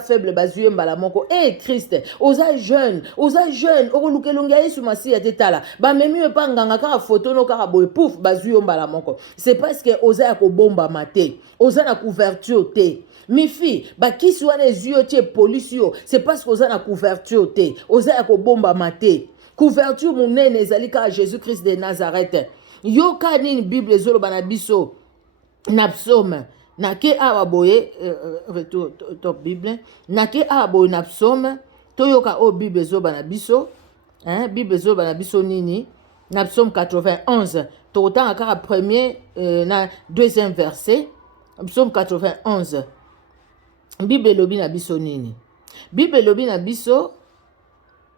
faible bazue mbala moko Christ oza jeune okolukelongi Yesu Masiya te tala ba memi yo pa nganga kaka photo no kaka boye pouf bazue mbala moko c'est parce que oza ya kobomba mate oza na couverture te mifi bakisi wana ezuyo te police yo c'est parce que oza na couverture te oza ya kobomba mate couverture monene ezali ka Jésus-Christ de Nazareth. Yo ka nini Bible zolo bana biso na psaume na ke awa boye retour top Bible na ke awa boye na psaume to yoka o Bible zolo bana biso Bible zolo bana biso nini na psaume 91 to otanga ka premier na deuxième verset psaume 91 Bible lobi na biso nini Bible lobi na biso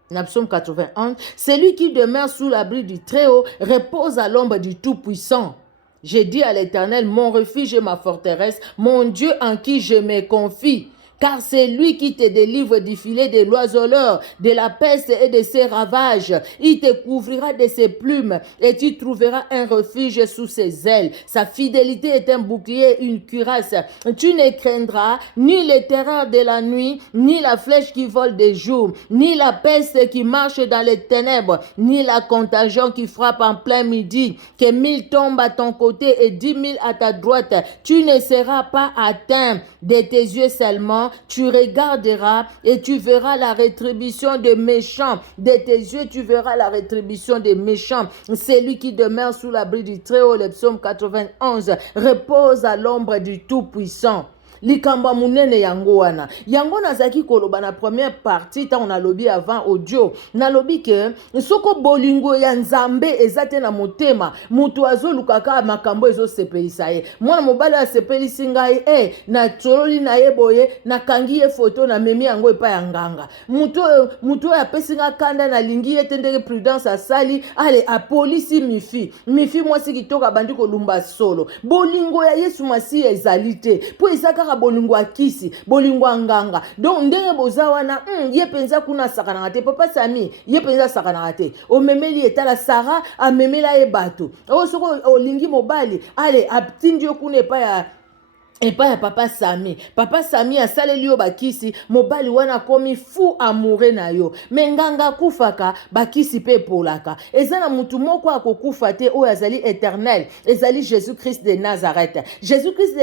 na psaume 81, celui qui demeure sous l'abri du Très-Haut repose à l'ombre du Tout-Puissant. J'ai dit à l'Éternel, mon refuge et ma forteresse, mon Dieu en qui je me confie. Car c'est lui qui te délivre du filet de l'oiseleur, de la peste et de ses ravages. Il te couvrira de ses plumes et tu trouveras un refuge sous ses ailes. Sa fidélité est un bouclier, une cuirasse. Tu ne craindras ni les terreurs de la nuit, ni la flèche qui vole de jour, ni la peste qui marche dans les ténèbres, ni la contagion qui frappe en plein midi. Que 1000 tombent à ton côté et 10 000 à ta droite. Tu ne seras pas atteint de tes yeux seulement. Tu regarderas et tu verras la rétribution des méchants. De tes yeux, tu verras la rétribution des méchants. Celui qui demeure sous l'abri du Très-Haut, le psaume 91, repose à l'ombre du Tout-Puissant. Likamba munene yango wana yango nazaki koloba na première partie ta on a lobby avant audio na lobby ke soko bolingo ya nzambe ezate na motema mutu azolukaka makambo ezo sepelisa ye mwana mobali asepelisi ngai na tsololi na ye boye na kangi ye photo na memi yango epa ya nganga mutu apesi nga kanda na lingi ye tendeke prudence asali ale apolisi mifi mwasi kitoka bandi kolumba solo bolingo ya Yesu Masiya ezali te po ezaka bolingo akisi bolingo nganga donc ndenge boza wana ye penza kuna sakana te papa Sami ye penza sakana te o memeli etala Sara a memela e bato o soko olingi mobali ale aptindi kuna epa ya papa Sami asaleli yo bakisi mobali wana komi fou amoureux na yo me nganga kufaka bakisi pe polaka eza na mutu moko akokufa te oyo azali éternel ezali Jésus-Christ de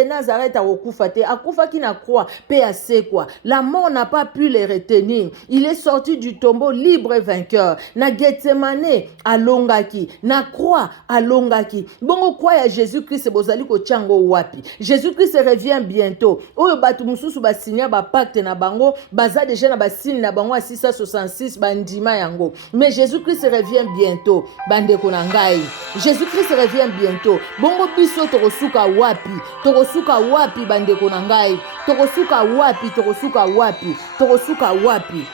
Nazareth akokufa te akufaki na croix pe asekwa la mort n'a pas pu le retenir il est sorti du tombeau libre et vainqueur na Gethsemane alongaki na croix alongaki bongo croix ya Jésus-Christ bozali ko chango wapi Jésus-Christ revient bientôt oyo batu mususu basinya ba pacte na bango baza déjà na basine na bango 666 bandima yango mais Jésus-Christ revient bientôt bandeko na ngai Jésus-Christ revient bientôt bongo biso tokosuka wapi bandeko na ngai tokosuka wapi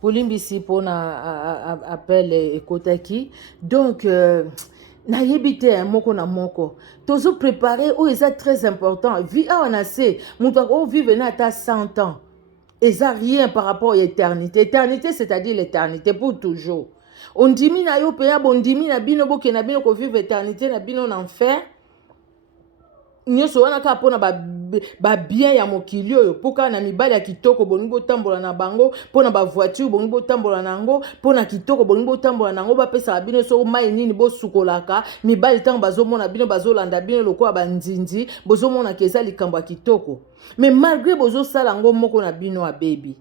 Polimbisi pona appel ekotaki donc na yebite moko na moko tozo préparer o eza très important vie on a c'est mutu o vivre na ta 100 ans eza rien par rapport à l'éternité. Éternité c'est-à-dire l'éternité pour toujours. On dimi na yo peya bondimi na bino boke na bino ko vivre éternité na bino en enfer. Nyoso wana ka pona ba bien ya mokili oyo poka na mibali ya kitoko bolingi botambola na bango pona ba voiture bolingi botambola nango pona kitoko bolingi botambola nango ba pesa bino so mai nini bo sukolaka mibali tango bazomona bino bazolanda bino lokola banzinzi bozomona keza likambo ya kitoko mais malgré bozo sala ngo moko na bino a baby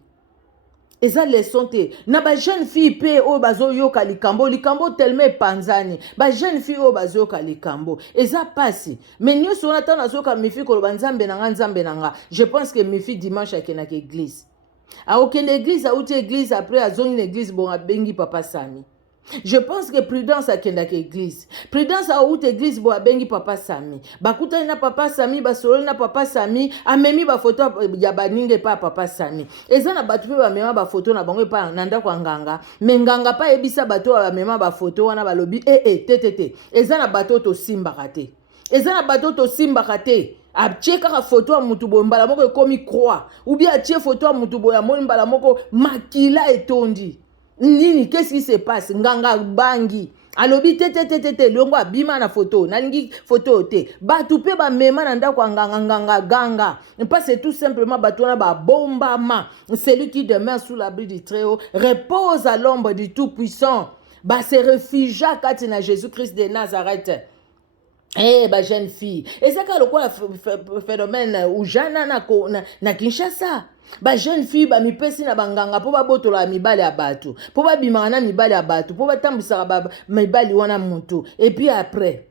eza leçon te na ba jeune fille pe o bazo yoka likambo tellement panzani ba jeune fille o bazo yoka likambo eza pasi mais nyoso na tana zoka mifi ko banzambe na nga je pense que mifi dimanche akena ke église a aucune église a outi église après a zone église bon a bengi papa Sami. Je pense que Prudence a kendaki église. Prudence a outi église bo a bengi papa Sami. Bakuta na papa Sami, basolo na papa Sami, a memi ba photo ya baninge pa papa Sami. Eza na batu pe ba mema ba photo na bango pa nanda kwa nganga. Mais nganga pa ebisa bato ba mema ba photo wana ba lobi tete. Eza na bato to simba kate. Eza na bato to simba kate. Abtie kaka photo ya mutu bo mbala moko ekomi croix. Ou bien atie photo ya mutu bo ya moni mbala moko makila etondi. Nini, qu'est-ce qui se passe? Nganga bangi. Alobi tete longo abima na photo. Nalingi photo te. Batupe ba mema na ndako ganga. Pas c'est tout simplement batona ba bombama. Celui qui demeure sous l'abri du Très-Haut repose à l'ombre du Tout-Puissant. Ba se réfugia kati na Jésus-Christ de Nazareth. Ba jeune fille. Et ça quand le quoi phénomène ou jana na Kinshasa. Ba jeune fille ba mipesi na banganga po ba botola mibali ya batu po ba bimana na mibali ya batu po ba tambisa ba mibali wana mutu et puis après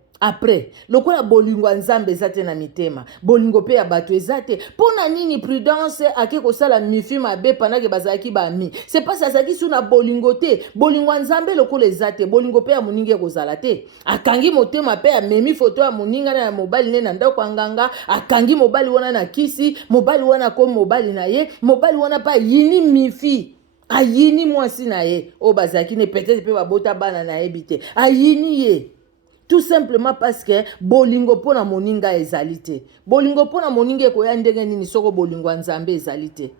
lokola bolingo nzambe ezate na mitema bolingo pe ya batu ezate pona nini Prudence ake kosala mifi mabe panake bazaki ba mi c'est pas ça qui suna bolingo te bolingo nzambe lokola ezate bolingo pe ya muninge kozala te akangi motema pe ya memi photo ya muninga na mobali ne na ndako nganga akangi mobali wana na kisi mobali wana ko mobali na ye mobali wana pa yini mifi ayini mwasi na ye o bazaki ne peut-être pe babota bana na ebite ayini ye. Tout simplement parce que bolingo pona moninga ezalite. Bolingo pona moninga ko ya ndenge nini soko bolingo nzambe ezalite.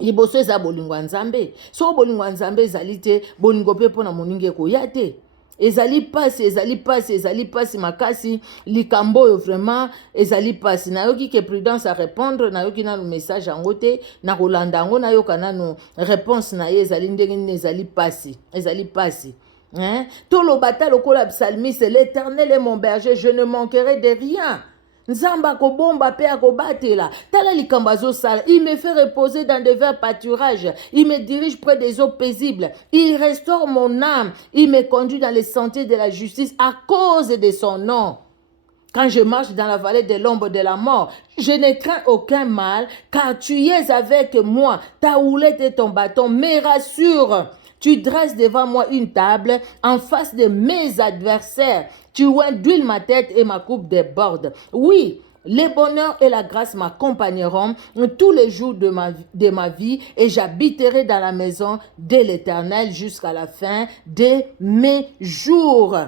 Liboso eza bolingo nzambe. Soko bolingo nzambe ezalite, bolingo pe pona moninga ko ya te. Ezali pasi makasi likambo yo vraiment ezali pasi na yoki ke Prudence a répondre na yoki na le message angote na kolanda ngo na yoka na no réponse na ye ezali ndenge nini ezali pasi. Hein? Tout le bataille au collab psalmiste, l'Éternel est mon berger, je ne manquerai de rien. Nzamba ko bomba pe akobate la. Tala likambazo sala. Il me fait reposer dans de verts pâturages. Il me dirige près des eaux paisibles. Il restaure mon âme. Il me conduit dans les sentiers de la justice à cause de son nom. Quand je marche dans la vallée de l'ombre de la mort, je ne crains aucun mal, car tu es avec moi. Ta houlette et ton bâton me rassurent. Tu dresses devant moi une table en face de mes adversaires. Tu oins d'huile ma tête et ma coupe déborde. Oui, le bonheur et la grâce m'accompagneront tous les jours de ma vie et j'habiterai dans la maison de l'Éternel jusqu'à la fin de mes jours.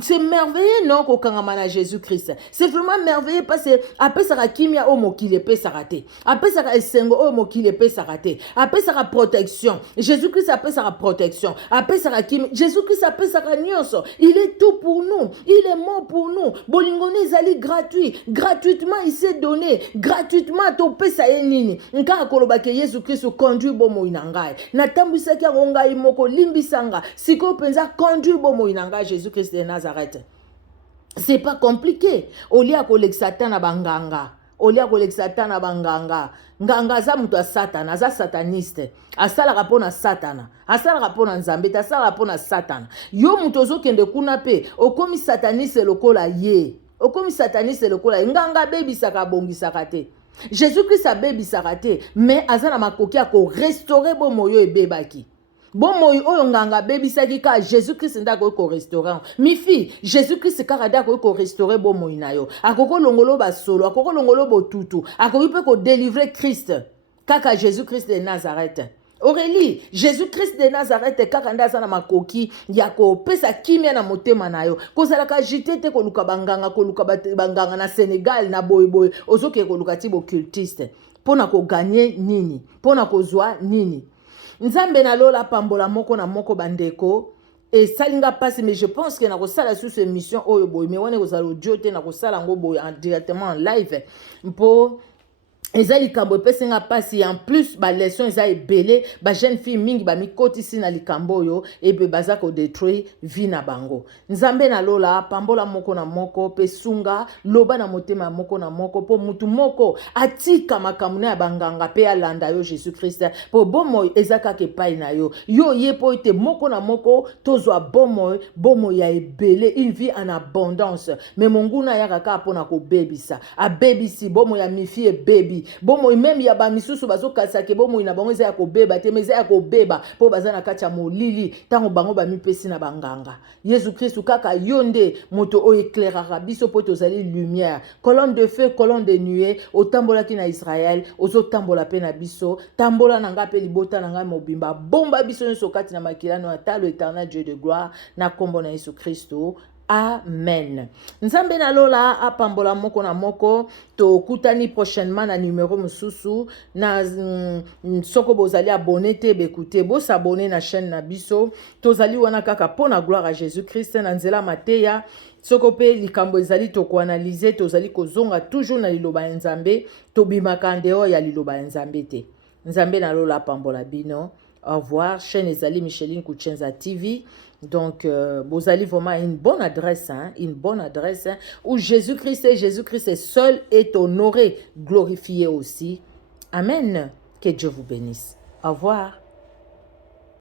C'est merveilleux, non, qu'au Kangamana Jésus-Christ. C'est vraiment merveilleux parce que après ça, kimia au mot qu'il peut s'arrêter. Après ça, esengo au mot qu'il peut s'arrêter. Après ça, protection. Jésus-Christ après ça, protection. Après ça, kim. Jésus-Christ après ça, nyonso. Il est tout pour nous. Il est mort pour nous. Bolingone zali gratuit. Gratuitement, il s'est donné. Gratuitement, to pe sa yenini. Nka koloba ke Jésus-Christ conduit bomo inangai. Na tambisa ki ngai moko limbisanga. Siko penza conduit bomo inangai Jésus-Christ de Nazareth. C'est pas compliqué. Olia kolek Satan abanganga. Olia kolek Satan abanganga. Nganga za mutu Satana, za sataniste. Asala rapona Satana. Asala rapona Nzambe, asala rapona Satana. Yo mutu zo kende kuna pe, okomi sataniste lokola ye. Okomi sataniste lokola nganga baby saka bongi sakate. Jésus-Christ a baby sakate, mais azana makoki ako restaurer bo moyo ebebaki. Bon moi oyo nganga baby saki ka Jésus-Christ ndako ko restaurant mi fille Jésus-Christ ka ndako ko restaurer bon moi na yo akoko longolo ba solo akoko longolo botutu akoko pe ko délivrer Christ kaka Jésus-Christ de Nazareth Aurélie, Jésus-Christ de Nazareth kaka nde aza na makoki ya kopesa kimia na motema na yo. Kozalaka agité te koluka banganga banganga na Sénégal na boye ozoke koluka ti occultiste. Pona ko gagner nini? Pona ko zwa nini? Nzambe na lola pambola moko na moko bandeko. Et salinga passe, mais je pense que na ko sala sur cette émission oyo boy mais wane ko sala audio te na ko sala ngo boy directement en live pour eza likambo epesenga pasi en plus ba leçon eza ebele ba jeune fille mingi ba mikotisi na likambo oyo ebe baza ko détruire vie na bango. Nzambe na lola pambola moko na moko pe sunga loba na motema moko na moko po mutu moko atika makamuna ya banganga pe alanda yo Jésus Christ po bomo ezaka ke pai na yo yo ye po ite moko na moko tozwa bomo ya ebele une vie en abondance mais monguna ya kaka pona ko bebisa a bebisi bomo ya mifi e baby bomo même ya ba misusu bazokasa ke bomo ina bango eza ya kobeba te mais eza ya kobeba po baza na kati ya molili tango bango ba mipesi na banganga. Yesu Christ kaka yonde moto o éclairera biso po tozali lumière, colonne de feu, colonne de nuée, otambola ki na Israël, ozo tambola pe na biso, tambola nanga pe libota nanga mobimba, bomba biso nso kati na makilano ata le éternel Dieu de gloire na kombo na Yesu Christo. Amen. Nzambe na lola apambola moko na moko to kutani prochainement na numéro mususu na soko bozali abonné te bekute bo s'abonner na chaîne na biso tozali wana kaka pona gloire à Jésus Christ na nzela mateya soko pe likambo ezali to ko analyser tozali kozonga toujours na liloba ya Nzambe to bimaka ndeo ya liloba ya Nzambe te. Nzambe na lola apambola bino. Au revoir. Chaîne ezali Micheline Kuchenza TV. Donc, vous allez vraiment une bonne adresse, une bonne adresse où Jésus-Christ seul est honoré, glorifié aussi. Amen. Que Dieu vous bénisse. Au revoir.